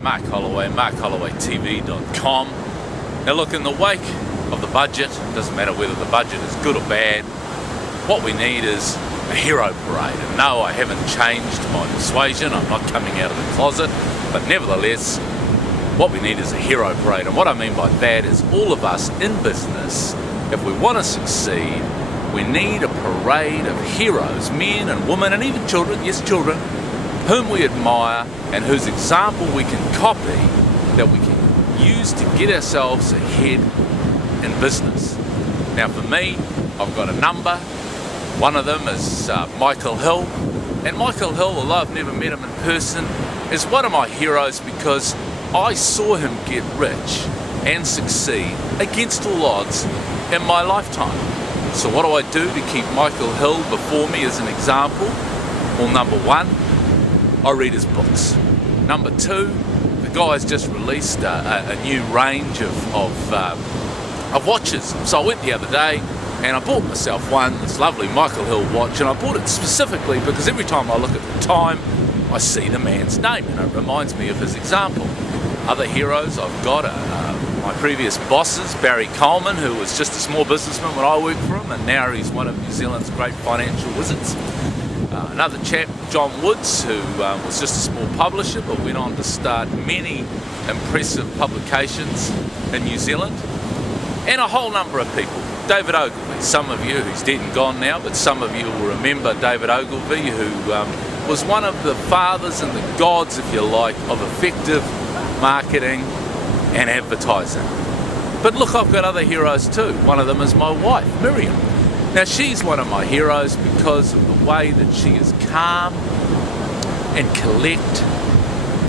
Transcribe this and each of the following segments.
Mark Holloway, markhollowaytv.com. Now look, in the wake of the budget, it doesn't matter whether the budget is good or bad, what we need is a hero parade. And no, I haven't changed my persuasion, I'm not coming out of the closet, but nevertheless, what we need is a hero parade. And what I mean by that is all of us in business, if we want to succeed, we need a parade of heroes, men and women and even children, yes, children, whom we admire and whose example we can copy, that we can use to get ourselves ahead in business. Now for me, I've got a number. One of them is Michael Hill. And Michael Hill, although I've never met him in person, is one of my heroes because I saw him get rich and succeed against all odds in my lifetime. So what do I do to keep Michael Hill before me as an example? Well, number one, I read his books. Number two, the guy's just released a new range of watches. So I went the other day and I bought myself one, this lovely Michael Hill watch, and I bought it specifically because every time I look at the time, I see the man's name and it reminds me of his example. Other heroes I've got my previous bosses, Barry Coleman, who was just a small businessman when I worked for him, and now he's one of New Zealand's great financial wizards. Another chap, John Woods, who was just a small publisher but went on to start many impressive publications in New Zealand. And a whole number of people. David Ogilvy, some of you, who's dead and gone now, but some of you will remember David Ogilvy, who was one of the fathers and the gods, if you like, of effective marketing and advertising. But look, I've got other heroes too. One of them is my wife, Miriam. Now she's one of my heroes because of the way that she is calm and collect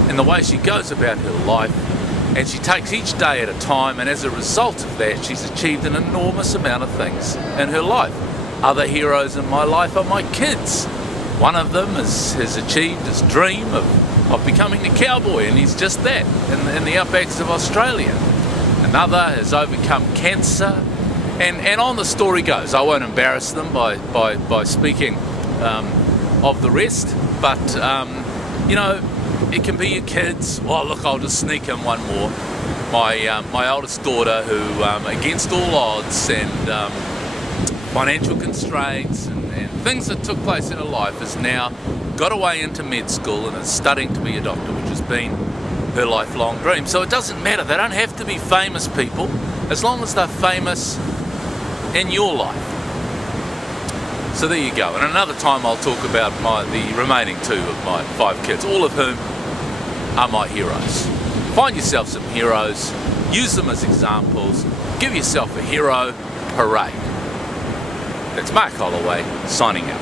in the way she goes about her life, and she takes each day at a time, and as a result of that she's achieved an enormous amount of things in her life. Other heroes in my life are my kids. One of them has achieved his dream of becoming a cowboy, and he's just that in the outbacks of Australia. Another has overcome cancer, and on the story goes. I won't embarrass them by speaking of the rest, but you know, it can be your kids. Well, look, I'll just sneak in one more. My oldest daughter, who against all odds and financial constraints and things that took place in her life, has now got away into med school and is studying to be a doctor, which has been her lifelong dream. So it doesn't matter, they don't have to be famous people, as long as they're famous in your life. So there you go. And another time I'll talk about the remaining two of my 5 kids, all of whom are my heroes. Find yourself some heroes, use them as examples, give yourself a hero parade. That's Mark Holloway signing out.